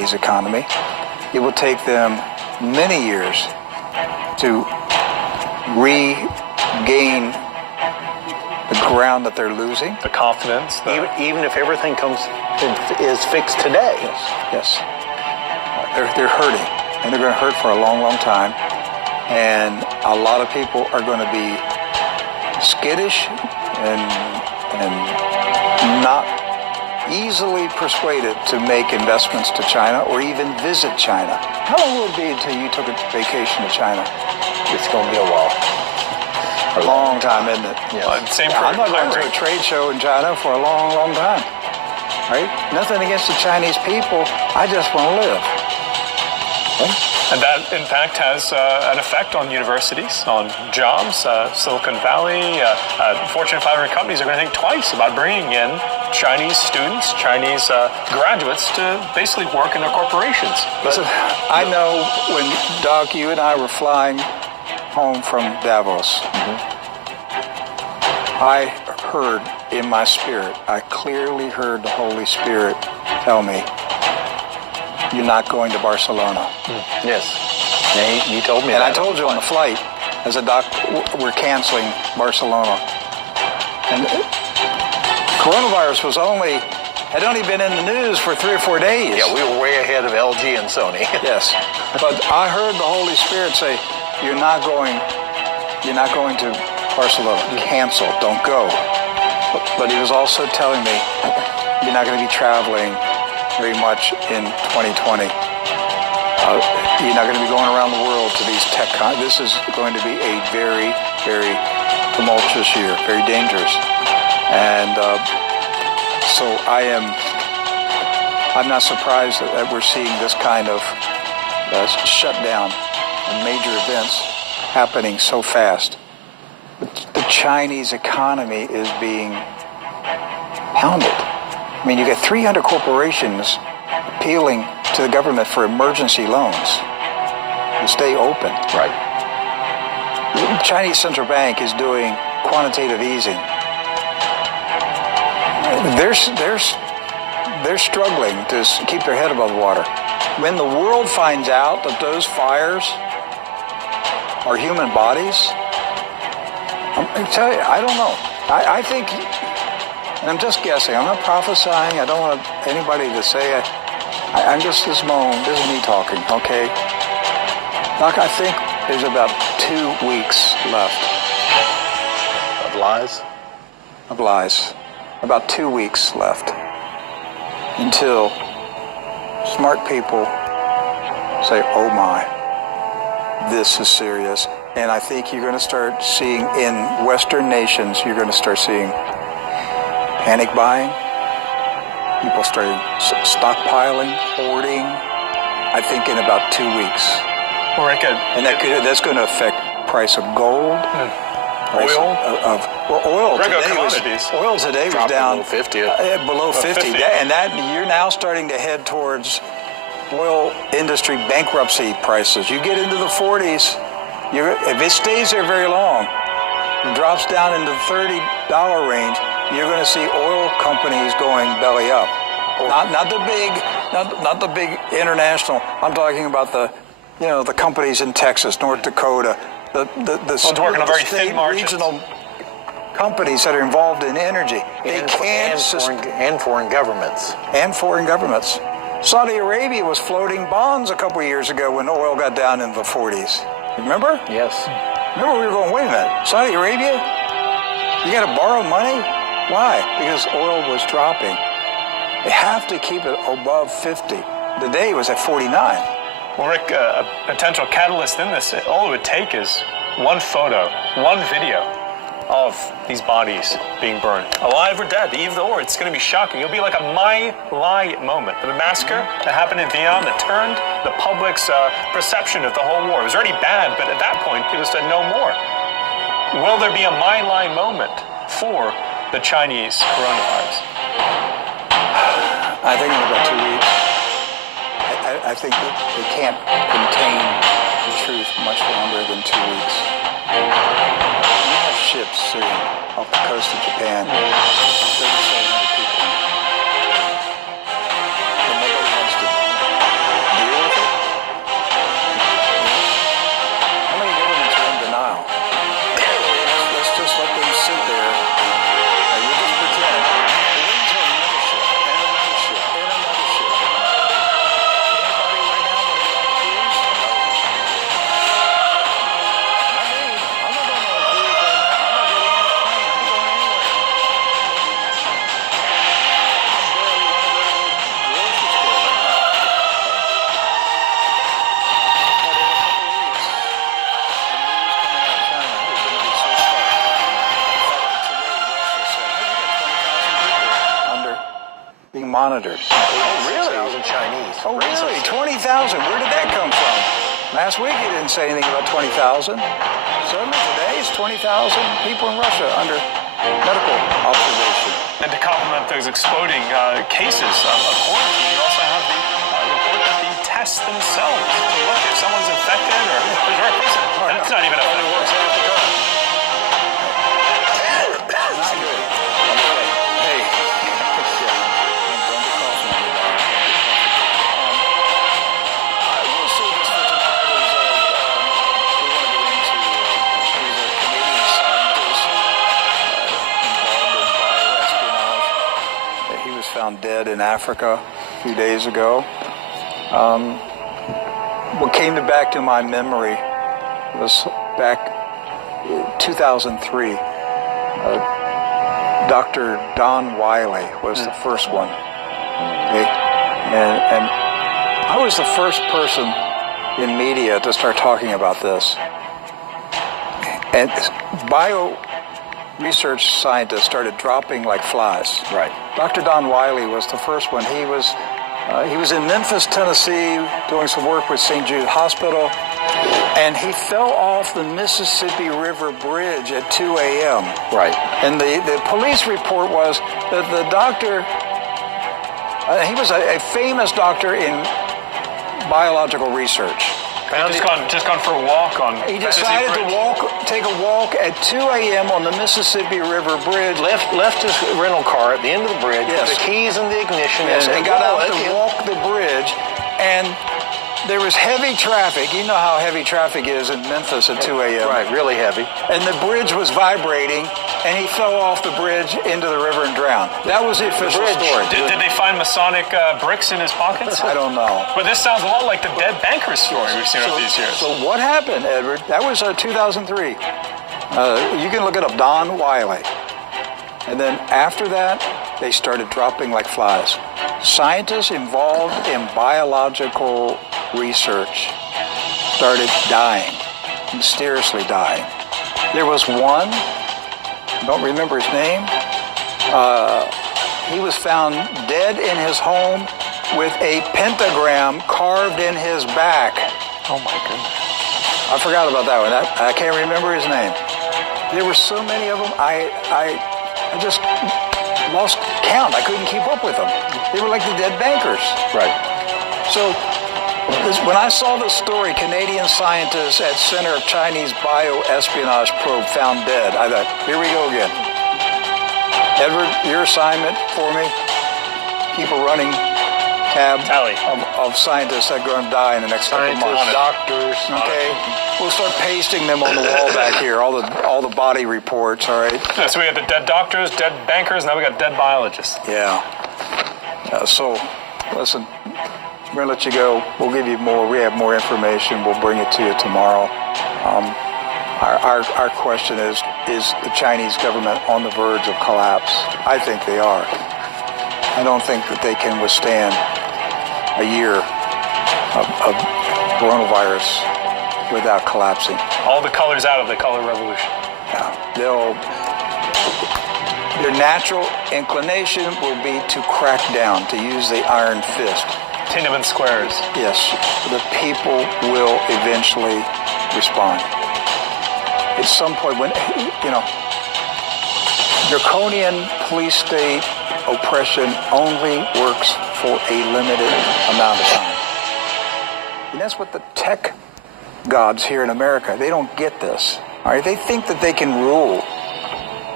economy. It will take them many years to regain the ground that they're losing. The confidence. Even if everything is fixed today. Yes. They're hurting, and they're going to hurt for a long, long time. And a lot of people are going to be skittish and not easily persuaded to make investments to China or even visit China. How long will it be until you took a vacation to China? It's going to be a while. A long time, isn't it? Yes. Well, same for I'm not going hiring. to a trade show in China for a long, long time. Right? Nothing against the Chinese people. I just want to live. Right? And that, in fact, has an effect on universities, on jobs. Silicon Valley, Fortune 500 companies are going to think twice about bringing in Chinese students, Chinese graduates to basically work in their corporations. Listen, I know when, Doc, you and I were flying home from Davos, I heard in my spirit, I clearly heard the Holy Spirit tell me, you're not going to Barcelona. Yes. Yeah, you told me And that. I told you on the flight, as a doc, we're canceling Barcelona. And coronavirus had only been in the news for 3 or 4 days. Yeah, we were way ahead of LG and Sony. Yes. But I heard the Holy Spirit say, you're not going to Barcelona. Cancel. Don't go. But he was also telling me, you're not going to be traveling very much in 2020. You're not going to be going around the world to these tech this is going to be a very, very tumultuous year, very dangerous. And so I'm not surprised that we're seeing this kind of shutdown and major events happening so fast. The Chinese economy is being pounded. I mean, you get 300 corporations appealing to the government for emergency loans to stay open. Right. The Chinese central bank is doing quantitative easing. They're struggling to keep their head above water. When the world finds out that those fires are human bodies, I tell you, I don't know. I think. And I'm just guessing. I'm not prophesying. I don't want anybody to say it. I'm just this is me talking, okay? Doc, I think there's about 2 weeks left. Of lies? Of lies. About 2 weeks left until smart people say, oh my, this is serious. And I think you're going to start seeing in Western nations, you're going to start seeing panic buying, people starting stockpiling, hoarding, I think in about 2 weeks. Well, Rick, And that's going to affect price of gold, price oil, oil today was Dropped down below 50. below 50. 50. And that you're now starting to head towards oil industry bankruptcy prices. You get into the 40s, if it stays there very long, it drops down into the $30 range, you're going to see oil companies going belly up. Not the big international. I'm talking about the companies in Texas, North Dakota, the working on very state thin margins. regional companies that are involved in energy. They can't And foreign governments. and foreign governments. Saudi Arabia was floating bonds a couple of years ago when oil got down into the 40s. Remember? Yes. Remember we were going, wait a minute, Saudi Arabia? You got to borrow money? Why? Because oil was dropping. They have to keep it above 50. Today it was at 49. Well, Rick, a potential catalyst in this, all it would take is one photo, one video of these bodies being burned, alive or dead, either or. It's going to be shocking. It'll be like a My Lai moment. The massacre that happened in Vietnam that turned the public's perception of the whole war. It was already bad, but at that point, people said no more. Will there be a My Lai moment for the Chinese coronavirus? I think in about 2 weeks. I think that they can't contain the truth much longer than 2 weeks. You have ships sitting off the coast of Japan, 3,700 people. And nobody wants to monitored. Really? 6,000 Chinese. Oh, really? 20,000. Where did that come from? Last week you didn't say anything about 20,000. Suddenly today it's 20,000 people in Russia under medical observation. And to complement those exploding cases of quarantine, you also have the report that the tests themselves to look if someone's infected or there's a person. That's not even a It works half the time. Not good. Hey. Yeah. Don't be coughing on me, dog. I will say this for tonight is we want to go into he's a Canadian scientist involved in bioespionage. He was found dead in Africa a few days ago. What came back to my memory was back in 2003. Dr. Don Wiley was the first one. Okay? And I was the first person in media to start talking about this. And bio research scientists started dropping like flies. Right. Dr. Don Wiley was the first one. He was in Memphis, Tennessee, doing some work with St. Jude Hospital, and he fell off the Mississippi River Bridge at 2 a.m. Right. And the police report was that the doctor, he was a famous doctor in biological research. just gone for a walk on. He decided to take a walk at 2 a.m. on the Mississippi River Bridge. Left his rental car at the end of the bridge Yes. with the keys and the ignition. Yes, and got out to walk. walk the bridge, and there was heavy traffic. You know how heavy traffic is in Memphis at 2 a.m. Right, really heavy. And the bridge was vibrating, and he fell off the bridge into the river and drowned. That was the official story. Did they find Masonic bricks in his pockets? I don't know. But this sounds a lot like the dead banker story we've seen over these years. So what happened, Edward? That was 2003. You can look it up, Don Wiley. And then after that, they started dropping like flies. Scientists involved in biological research started dying, mysteriously dying. There was one, don't remember his name. He was found dead in his home with a pentagram carved in his back. Oh my goodness. I forgot about that one. I can't remember his name. There were so many of them, I just lost count. I couldn't keep up with them. They were like the dead bankers. Right. So when I saw this story, Canadian scientists at Center of Chinese Bioespionage Probe found dead, I thought, here we go again. Edward, your assignment for me, keep a running tab Tally. of scientists that are going to die in the next couple of months. Doctors. Okay, we'll start pasting them on the wall back here, all the body reports, all right? Yeah, so we got the dead doctors, dead bankers, now we got dead biologists. Yeah. So, listen, we're going to let you go. We'll give you more. We have more information. We'll bring it to you tomorrow. Our question is the Chinese government on the verge of collapse? I think they are. I don't think that they can withstand a year of coronavirus without collapsing. All the colors out of the color revolution. Their natural inclination will be to crack down, to use the iron fist. Tiananmen squares. Yes, the people will eventually respond. At some point when, draconian police state oppression only works for a limited amount of time. And that's what the tech gods here in America, they don't get this. All right, they think that they can rule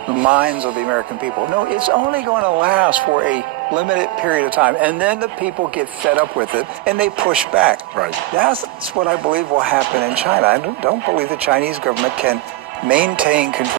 the minds of the American people. No, it's only going to last for a limited period of time, and then the people get fed up with it and they push back. Right. That's what I believe will happen in China. I don't believe the Chinese government can maintain control